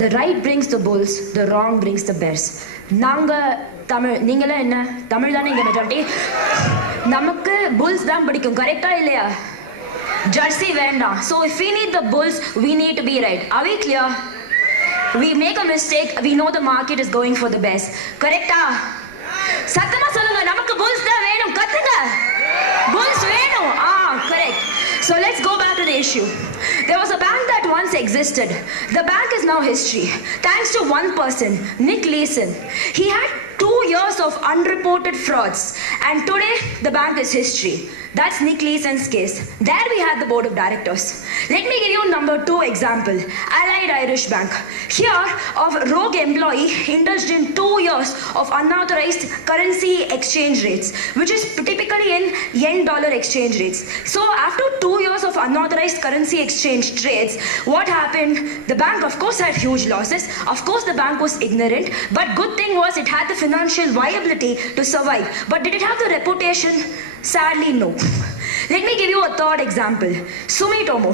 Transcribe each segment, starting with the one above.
The right brings the bulls, the wrong brings the bears. நாங்க தமிழ், நீங்களாம் என்ன தமிழ் தானே இங்கே மெஜாரிட்டி. நமக்கு bulls தான் பிடிக்கும், கரெக்டா இல்லையா? Jersey வேண்டாம். So if we need the bulls, we need to be right. Are we clear? We make a mistake, we know the market is going for the bears. கரெக்டா? சத்தமா சொல்லுங்க, நமக்கு bulls தான் வேணும், கத்துங்க. Bulls வேணும். Correct. So let's go back to the issue. There was a bank that once existed. The bank is now history. Thanks to one person, Nick Leeson. He had 2 years of unreported frauds. And today, the bank is history. That's Nick Leeson's case. There we had the board of directors. Let me give you number 2 example. Allied Irish Bank. Here, a rogue employee indulged in 2 years of unauthorized currency exchange rates, which is typically in yen-dollar exchange rates. So after 2 years of unauthorized currency exchange trades, what happened? The bank, of course, had huge losses. Of course, the bank was ignorant. But good thing was it had the financial viability to survive. But did it have the reputation? Sadly, no. Let me give you a third example. Sumitomo.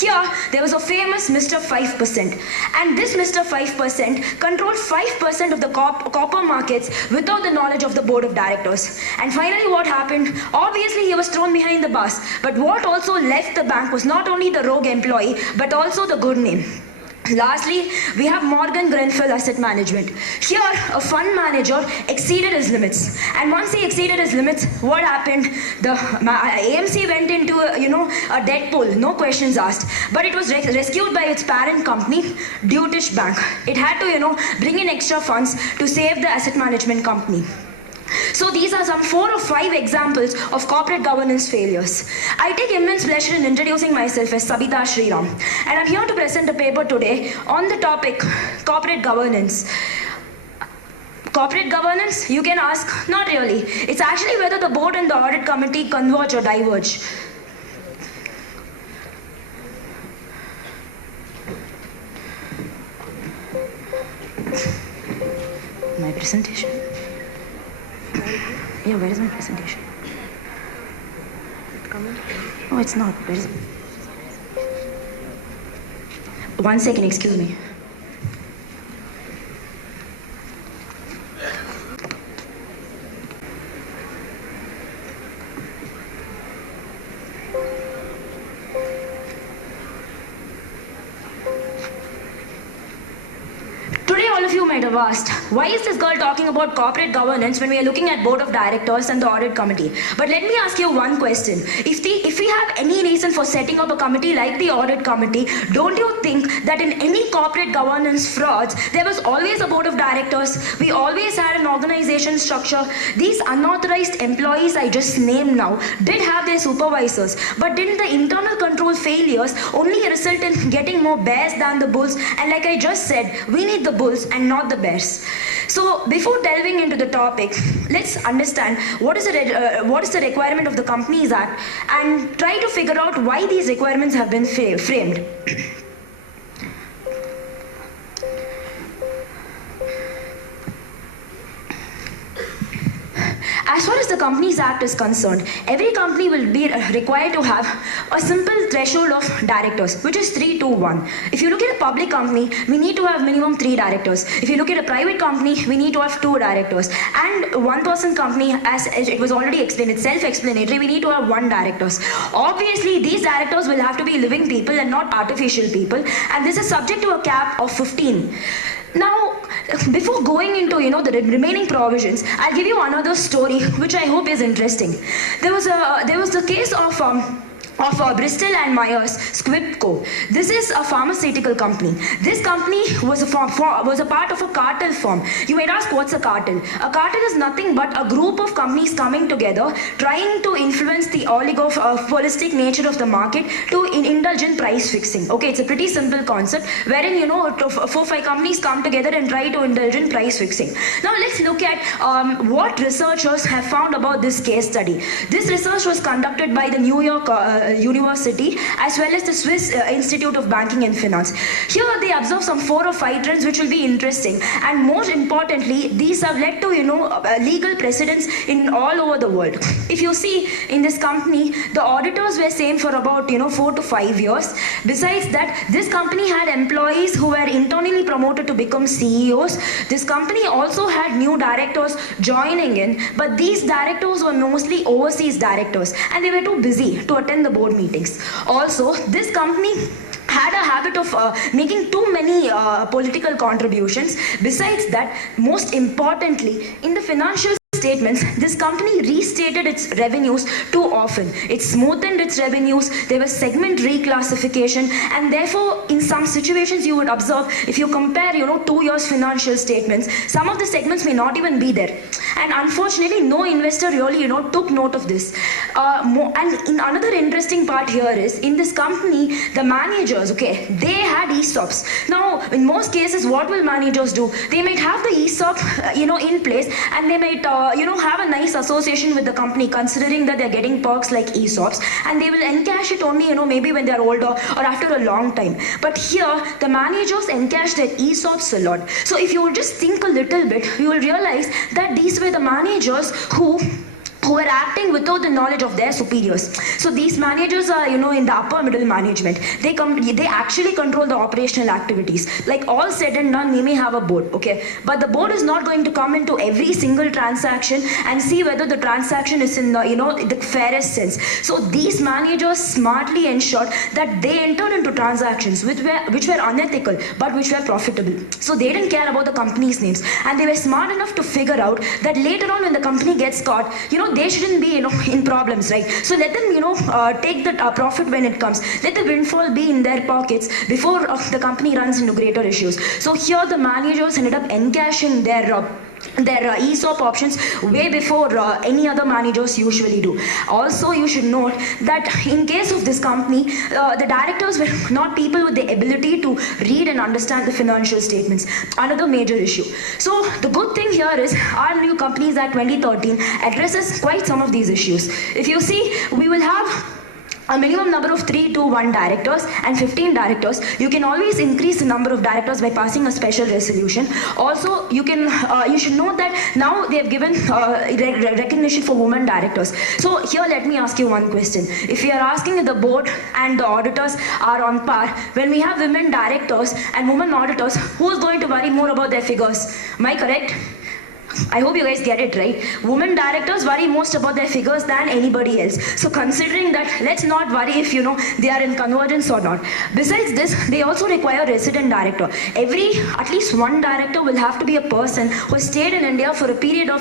Here, there was a famous Mr. 5%. And this Mr. 5% controlled 5% of the copper markets without the knowledge of the board of directors. And finally, what happened? Obviously, he was thrown behind the bus. But what also left the bank was not only the rogue employee, but also the good name. Lastly, we have Morgan Grenfell Asset Management. Here, a fund manager exceeded his limits. And once he exceeded his limits, what happened? The AMC went into a debt pool, no questions asked. But it was rescued by its parent company, Deutsche Bank. It had to, bring in extra funds to save the asset management company. So these are some 4 or 5 examples of corporate governance failures. I take immense pleasure in introducing myself as Sabita Sriram, and I'm here to present a paper today on the topic corporate governance. Corporate governance, you can ask, not really. It's actually whether the board and the audit committee converge or diverge. My presentation. Yeah, where is my presentation? Oh, it's not. Where is it? 1 second, excuse me. All of you might have asked, why is this girl talking about corporate governance when we are looking at board of directors and the audit committee? But let me ask you one question. If we have any reason for setting up a committee like the audit committee, don't you think that in any corporate governance frauds, there was always a board of directors? We always had an organization structure. These unauthorized employees I just named now did have their supervisors, but didn't the internal control failures only result in getting more bears than the bulls? And like I just said, we need the bulls and not the bears. So before delving into the topic, let's understand what is the requirement of the Companies Act and try to figure out why these requirements have been framed. As far as the Companies Act is concerned, every company will be required to have a simple threshold of directors, which is 3 to 1. If you look at a public company, we need to have minimum 3 directors. If you look at a private company, we need to have 2 directors. And one-person company, as it was already explained, it's self-explanatory, we need to have 1 directors. Obviously, these directors will have to be living people and not artificial people, and this is subject to a cap of 15. Now, before going into the remaining provisions, I'll give you another story which I hope is interesting. There was the case of Bristol and Myers Squibb Co. This is a pharmaceutical company. This company was a part of a cartel firm. You might ask, what's a cartel? A cartel is nothing but a group of companies coming together, trying to influence the oligopolistic nature of the market to indulge in price fixing. Okay, it's a pretty simple concept, wherein 4-5 companies come together and try to indulge in price fixing. Now let's look at what researchers have found about this case study. This research was conducted by the New York University as well as the Swiss Institute of Banking and Finance. Here they observe some 4 or 5 trends which will be interesting, and most importantly, these have led to legal precedents in all over the world. If you see in this company, the auditors were same for about 4 to 5 years. Besides that, this company had employees who were internally promoted to become CEOs. This company also had new directors joining in, but these directors were mostly overseas directors and they were too busy to attend the board meetings. Also, this company had a habit of making too many political contributions. Besides that, most importantly, in the financial statements, this company restated its revenues too often. It smoothened its revenues, there was segment reclassification, and therefore in some situations you would observe, if you compare 2 years financial statements, some of the segments may not even be there. And unfortunately, no investor really took note of this. And in another interesting part here is, in this company, the managers, they had ESOPs. Now, in most cases, what will managers do? They might have the ESOP, in place, and they might have a nice association with the company, considering that they're getting perks like ESOPs, and they will encash it only, maybe when they're older or after a long time. But here, the managers encash their ESOPs a lot. So if you would just think a little bit, you will realize that these were the managers who were acting without the knowledge of their superiors. So these managers are, in the upper middle management. They actually control the operational activities. Like all said and done, we may have a board, but the board is not going to come into every single transaction and see whether the transaction is in the, the fairest sense. So these managers smartly ensured that they entered into transactions which were unethical but which were profitable. So they didn't care about the company's names, and they were smart enough to figure out that later on when the company gets caught, they shouldn't be in problems, right? So let them take the profit when it comes. Let the windfall be in their pockets before the company runs into greater issues. So here the managers ended up encashing their ESOP options way before any other managers usually do. Also, you should note that in case of this company, the directors were not people with the ability to read and understand the financial statements. Another major issue. So the good thing here is our new Companies Act 2013 addresses quite some of these issues. If you see, we will have a minimum number of 3 to 1 directors and 15 directors. You can always increase the number of directors by passing a special resolution. Also, you should note that now they have given recognition for women directors. So here, let me ask you one question. If we are asking if the board and the auditors are on par, when we have women directors and women auditors, who is going to worry more about their figures? Am I correct? I hope you guys get it right. Women directors worry most about their figures than anybody else. So considering that, let's not worry if they are in convergence or not. Besides this, they also require resident director. At least one director will have to be a person who has stayed in India for a period of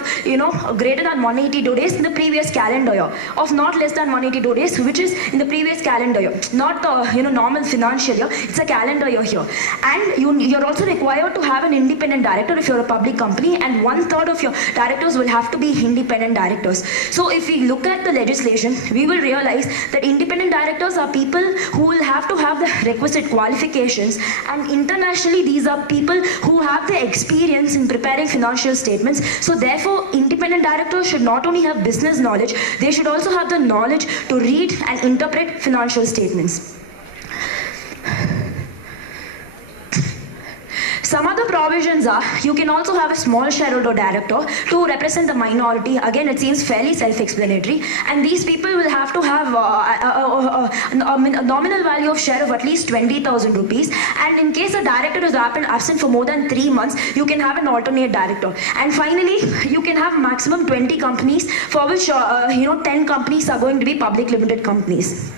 greater than 182 days in the previous calendar year, of not less than 182 days, which is in the previous calendar year, not the normal financial year. It's a calendar year here. And you're also required to have an independent director if you're a public company, and 1/3 of your directors will have to be independent directors. So if we look at the legislation, we will realize that independent directors are people who will have to have the requisite qualifications, and internationally these are people who have the experience in preparing financial statements. So therefore, independent directors should not only have business knowledge, they should also have the knowledge to read and interpret financial statements. Some other provisions are, you can also have a small shareholder director to represent the minority. Again, it seems fairly self-explanatory. And these people will have to have a nominal value of share of at least 20,000 rupees. And in case a director is absent for more than 3 months, you can have an alternate director. And finally, you can have maximum 20 companies, for which 10 companies are going to be public limited companies.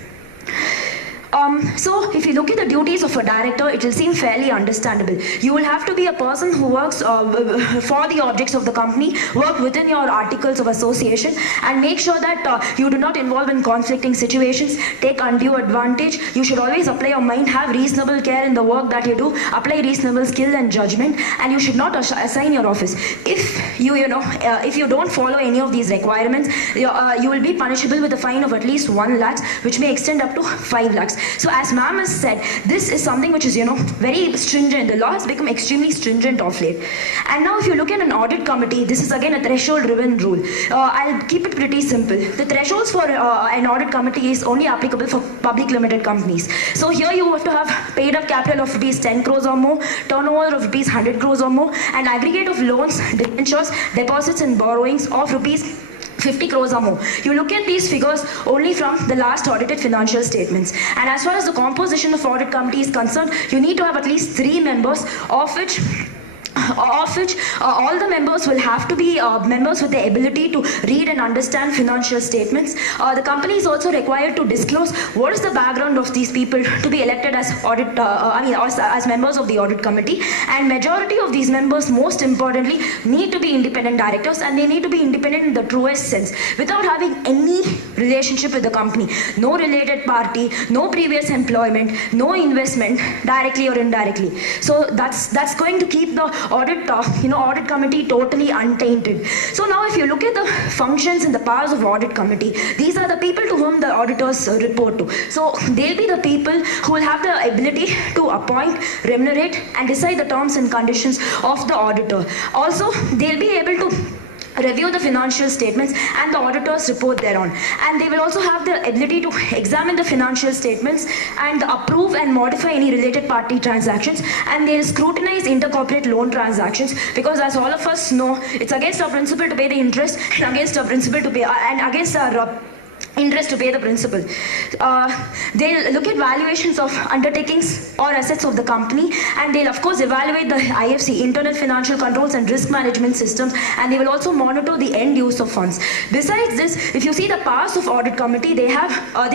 So if you look at the duties of a director, it will seem fairly understandable. You will have to be a person who works for the objects of the company, work within your articles of association, and make sure that you do not involve in conflicting situations, take undue advantage. You should always apply your mind, have reasonable care in the work that you do, apply reasonable skill and judgment, and you should not assign your office. If you don't follow any of these requirements, you will be punishable with a fine of at least 1 lakh, which may extend up to 5 lakhs. So as ma'am has said, this is something which is, very stringent. The law has become extremely stringent of late. And now if you look at an audit committee, this is again a threshold-driven rule. I'll keep it pretty simple. The thresholds for an audit committee is only applicable for public limited companies. So here you have to have paid up capital of rupees 10 crores or more, turnover of rupees 100 crores or more, and aggregate of loans, debentures, deposits and borrowings of rupees 50 crores or more. You look at these figures only from the last audited financial statements. And as far as the composition of audit committee is concerned, you need to have at least 3 members, of which all the members will have to be members with the ability to read and understand financial statements. The company is also required to disclose what is the background of these people to be elected as as members of the audit committee. And majority of these members, most importantly, need to be independent directors, and they need to be independent in the truest sense, without having any relationship with the company. No related party, no previous employment, no investment, directly or indirectly. So that's going to keep the audit committee totally untainted. So now if you look at the functions and the powers of audit committee, these are the people to whom the auditors report to. So they'll be the people who will have the ability to appoint, remunerate and decide the terms and conditions of the auditor. Also, they'll be able to review the financial statements and the auditor's report thereon. And they will also have the ability to examine the financial statements and approve and modify any related party transactions. And they'll scrutinize intercorporate loan transactions, because as all of us know, it's against our principle to pay the interest and against our principle to pay and against our interest to pay the principal. They'll look at valuations of undertakings or assets of the company, and they'll of course evaluate the IFC, internal financial controls and risk management systems, and they will also monitor the end use of funds. Besides this, if you see the powers of audit committee, they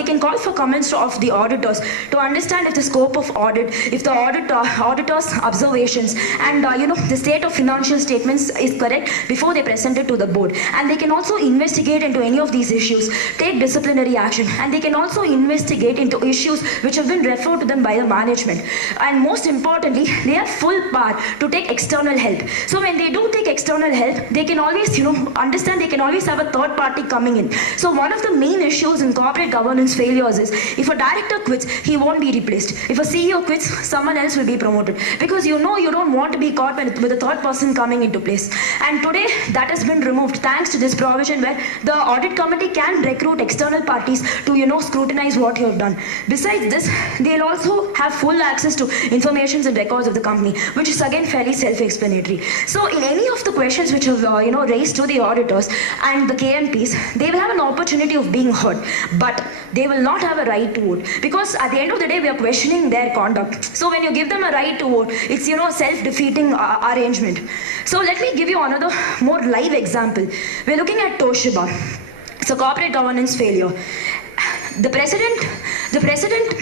can call for comments of the auditors to understand if the scope of audit, if the auditors' observations and the state of financial statements is correct before they present it to the board. And they can also investigate into any of these issues, take disciplinary action, and they can also investigate into issues which have been referred to them by the management. And most importantly, they have full power to take external help. So when they do take external help, they can always understand they can always have a third party coming in. So one of the main issues in corporate governance failures is, if a director quits, he won't be replaced. If a CEO quits, someone else will be promoted, because you don't want to be caught with a third person coming into place. And today that has been removed thanks to this provision, where the audit committee can recruit external parties to scrutinize what you have done. Besides this, they'll also have full access to informations and records of the company, which is again fairly self-explanatory. So in any of the questions which have raised to the auditors and the KMPs, they will have an opportunity of being heard, but they will not have a right to vote, because at the end of the day we are questioning their conduct. So when you give them a right to vote, it's self-defeating arrangement. So let me give you another more live example. We're looking at Toshiba. It's a corporate governance failure. The president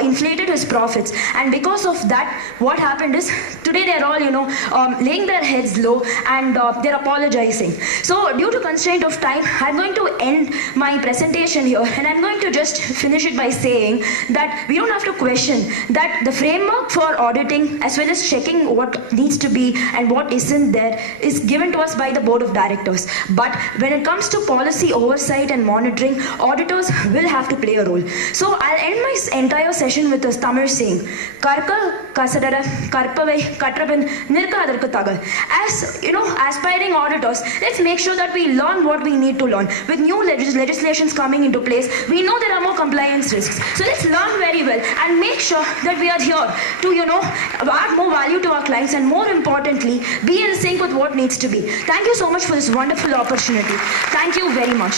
inflated his profits, and because of that, what happened is, today they're all laying their heads low, and they're apologizing. So due to constraint of time, I'm going to end my presentation here, and I'm going to just finish it by saying that we don't have to question that the framework for auditing as well as checking what needs to be and what isn't there is given to us by the board of directors. But when it comes to policy oversight and monitoring, auditors will have to play a role. So I'll end my entire session with this Tamil saying, Karka Kasadara Karpavai Katraban Nirka Adarku Tagal. As aspiring auditors, let's make sure that we learn what we need to learn. With new legislations coming into place, we know there are more compliance risks. So let's learn very well and make sure that we are here to add more value to our clients, and more importantly, be in sync with what needs to be. Thank you so much for this wonderful opportunity. Thank you very much.